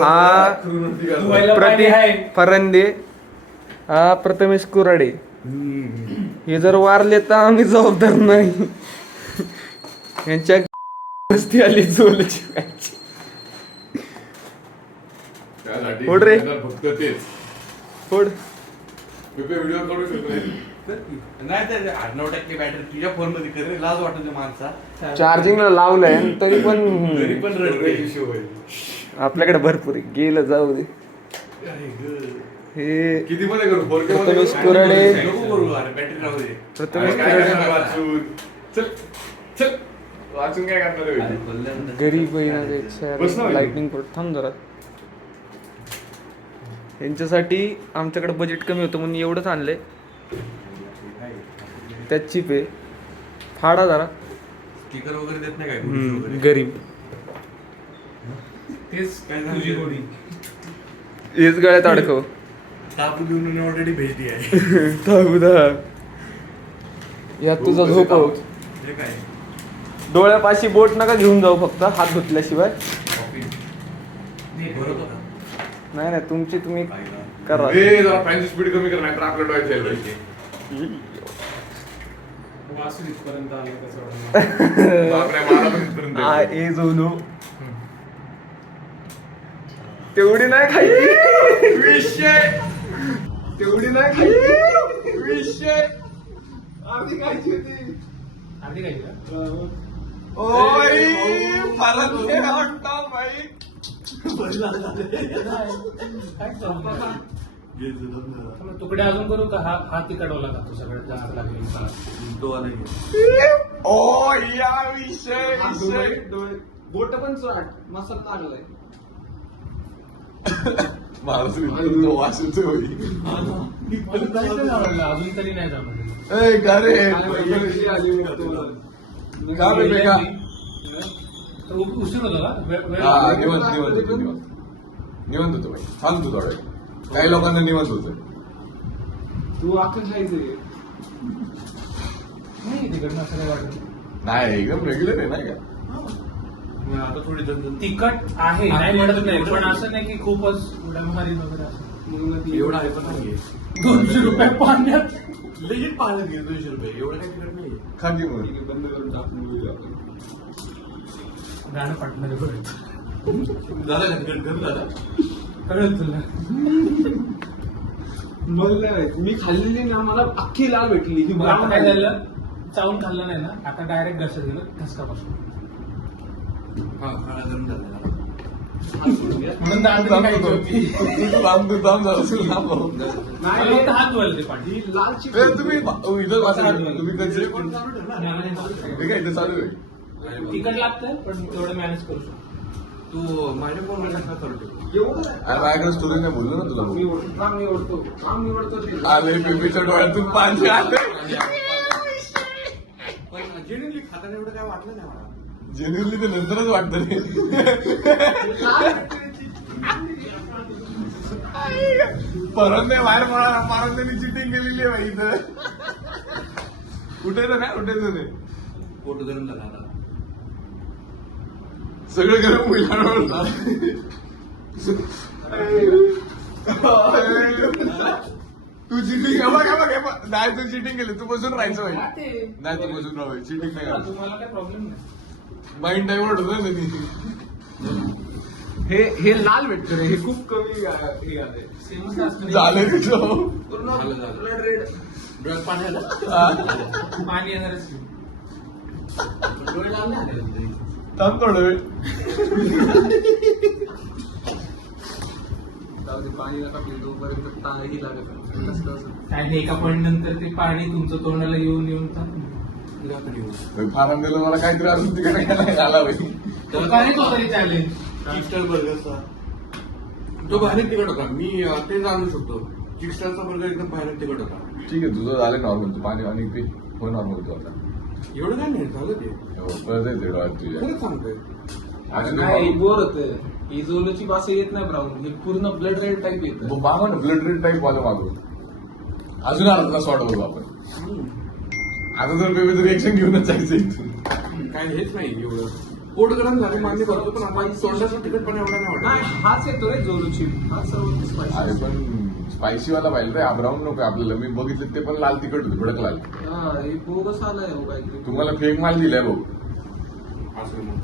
हा प्रतीक फरंदे, हा प्रथमेश कुराडे. हे जर वारले तर आम्ही जबाबदार नाही. यांच्या मस्ती आली जोलची फोड रे फक्त तेच फोड. व्हिडिओ करू शकतो नाही तर 8-9% बॅटरी तुझ्या फोन मध्ये कर रे, लाज वाटत माणसा. चार्जिंगला लावलंय तरी पण घरी पण रडतोय. आपल्याकडे भरपूर आहे. गेलं जाऊ दे. हे किती मध्ये करू? प्रथमेश कुराडे, बॅटरी राहू दे. प्रथमेश काय कुराडे करणार वाचून? चल चल वाचून काय करणार आहे? गरीब बस ना. लाइटनिंग थांब जरा. यांच्यासाठी आमच्याकडे बजेट कमी होतं म्हणून एवढंच आणलंय. त्यात चिप आहे. फाडा जरा. स्टिकर वगैरे देत नाही काय? गरीब तेच काय तुझी गोडी हेच गळ्यात अडकव. टापू घेऊन ऑलरेडी भेटली आहे. थांबुदा यात तुझा झोप होत. हे काय डोळ्यापाशी बोट नका घेऊन जाऊ फक्त हात धुतल्याशिवाय. नाही नाही तुमची तुम्ही करा. जरा फॅनची स्पीड कमी कर, नाही तर आपल्या डोळ्यात जाईल पाहिजे. बापरे, मला पण इथपर्यंत येतं. ए जोनो तेवढी नाही खायची. विषय तेवढी नाही खायची. विषय आधी खायची होती. ओय मला तुझे वाटतं बाई. तुकडे अजून करू का? हा तिकडवला का तू सगळ्यात जास्त लागेल तो नाही. ओ या विषय बोट पण चाट मस्त लागलाय. अजून तरी नाही जाणार. उशीर होता का? निवंत होतो भाई, सांग तू थोडा वेळ. काही लोकांना निवंत होत. तू आपण खायचं नाही तिकडनं असं काही वाटत. नाही एकदम रेग्युलर आहे नाही का? आता थोडी दंड तिखट आहे नाही म्हणत नाही, पण असं नाही की खूपच उड्यामारी वगैरे असं. एवढा आहे पण नाही. 200 रुपये पाण्यात लगेच पाहिलं घे 200 रुपये. एवढं काही तिकट नाही. खागी म्हणून बंद करून टाकून आपण. गाणं पाठणार झालं का तिकट घर झालं? कळत तुला. मी खाल्लेली ना, मला अख्खी लाल भेटली. ही मग आता काय झालं? चावून खाल्लं नाही ना, आता डायरेक्ट घशात गेलं ठसकापासून. हा काळा गरम झाला. म्हणून दांड खायची होती. मला फक्त हात धुवायला ते पाणी. लालची तुम्ही इथं तुम्ही कधी मला काय इथं चालू आहे? तिखट लागतंय पण तेवढं मॅनेज करू शकतो. तू माझ्या फोनवर कसा करतो? एवढं अरे माझ्याकडे स्टोरी नाही बोललो ना तुला. काम निवडतो ते. आले बेबीच्या डोळ्यातून पाणी आले. पण जेन्युइनली खाताना एवढं काय वाटलं नाही मला. जेन्युइनली ते नंतरच वाटतं रे. परत नाही बाहेर मारून त्यांनी चिटिंग केलेली आहे बाई इथं. उठायचं नाही उठायचं नाही. पोट गरम झाला आता. सगळं गरम होईल हळूहळू. तू चिटिंग नाही तू चिटिंग केली. तू बसून राहायचं भाई. नाही तू बसून राहाय. चिटिंग नाही करायचं. तुम्हाला काय प्रॉब्लेम नाही. माइंड डायव्हर्ट होतं ना त्यांनी. हे लाल भेटतं रे. हे खूप कमी हे आहे. सेमच असतं. झालं तुझं. ब्लड रेड ब्लड पाणी आलं. पाणी येणारच की. डोळे लाल नाही झाले. थांब थोडं वेळ. पाणी नका पिऊ तोपर्यंत ताणही लागत नाही. काय नाही, एका पॉईंट नंतर ते पाणी तुमचं तोंडाला येऊन येऊन फार दिलं मला काहीतरी अजून तिकडे आला भाई. तरी चालेल. चिकस्टर बर्गरचा तो बाहेर तिकट होता. मी ते जाणू शकतो. चिकस्टरचा बर्गर एकदम बाहेर तिकट होता. ठीक आहे तुझं झालं नॉर्मल. तू पाणी आणि पे हो नॉर्मल तू आता. एवढं काय नाही झालं ते. परत येते डोळ्यात तुझ्या. खरंच सांगतोय. नाही बोर होतं. इझोलोची भाषा येत नाही ब्राऊन. हे पूर्ण ब्लड रेड टाईप येतं. मागो ना ब्लड रेड टाईप वाला मागो. अजून अर्धा शॉट बघू आपण. आता जर बेबी रिएक्शन घेऊनच जायचं इथून. काय हेच नाही एवढं. पोट गरम झाले मान्य करतो, पण आपण तोंडाचं तिखटपणा एवढा नाही नाही वाटत. हाच येतो रे जोलूची, हा सर्व अरे स्पायसी. पण स्पायसीवाला पाहिजे रे, हा ब्राऊन नको आपल्याला. मी बघितलं ते पण लाल तिखट होते, भडक लाल. हा हे बोगस आलाय हो काहीतरी. तुम्हाला फेक माल दिलाय भाऊ. असं म्हणतात.